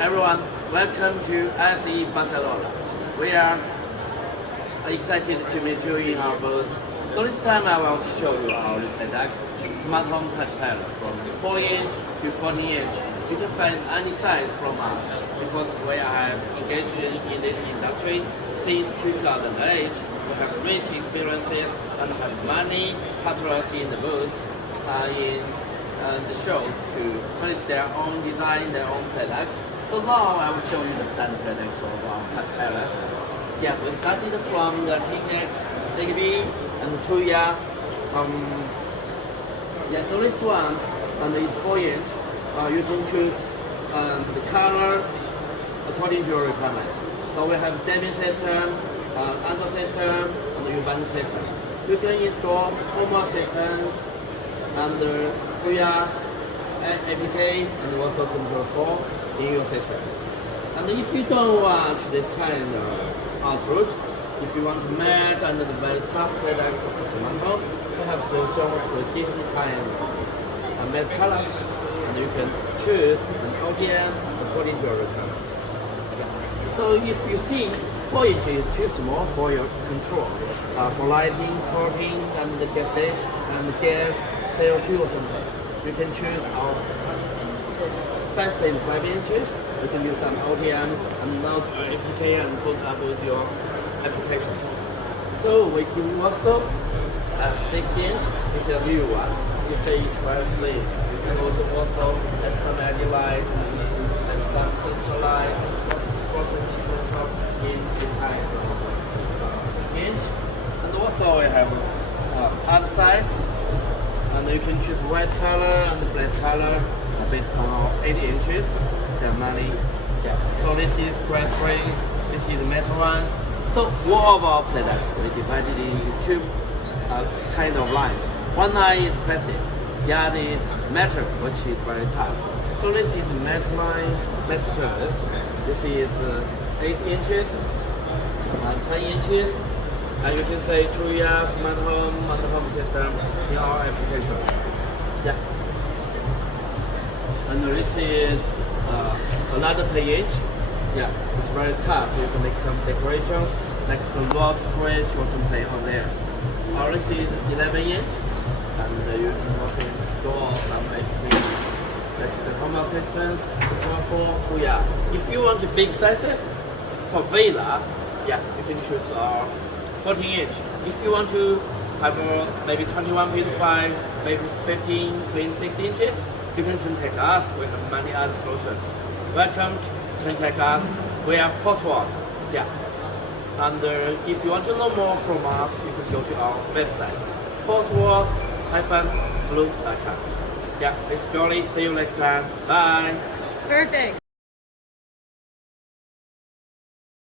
Everyone, welcome to ISE Barcelona. We are excited to meet you in our booth. So this time I want to show you our new products, smart home touch panel from 4-inch to 14-inch. You can find any size from us because we have engaged in this industry since 2008. We have rich experiences and have many partners in the booth in the show to finish their own design, their own products. So now I will show you the standard products of our touch panels. Yeah, we started from the Kinect, ZigBee, and the Tuya. So this one and it's 4-inch. You can choose the color according to your requirement. So we have Debian system, Android system, and the Ubuntu system. You can install home systems and the Tuya APK and also Control 4 in your system. And if you don't want this kind of output, if you want to match under the very tough products of the smart home, we have solutions for different kinds of matte colors, and you can choose an ODM according to your requirement. So if you see 4-inch is too small for your control, for lighting, parking, and the gas station, and the gas, CO2 or something, you can choose our 5.5 inches. You can use some ODM and node APK and boot up with your applications. So we can also have 6-inch. It's a new one. You say it's very slim. You can also add some LED light and some sensor lights, also sensor in behind 6-inch. And also we have other size. And you can choose white color and black color based on 8 inches. There are many. So this is grass springs, this is the metal ones. So all of our products we divided into two kind of lines. One line is plastic, the other is metal, which is very tough. So this is the metal lines, metal surface. This is 8 inches and 10 inches. And you can say 2 years, smart home, and home system in our applications. Yeah. And this is another 10-inch. Yeah, it's very tough. You can make some decorations, like the log switch or something on there. This is 11-inch, and you can also install some applications, like the home assistance, control 4, 2 years. If you want the big sizes for villa, yeah, you can choose our 14-inch. If you want to have maybe 21.5, maybe 15.6 inches, you can contact us. We have many other solutions. Welcome to contact us. We are Portworld. Yeah. And if you want to know more from us, you can go to our website, portworld-solution.com. Yeah, it's Jolly. See you next time. Bye. Perfect.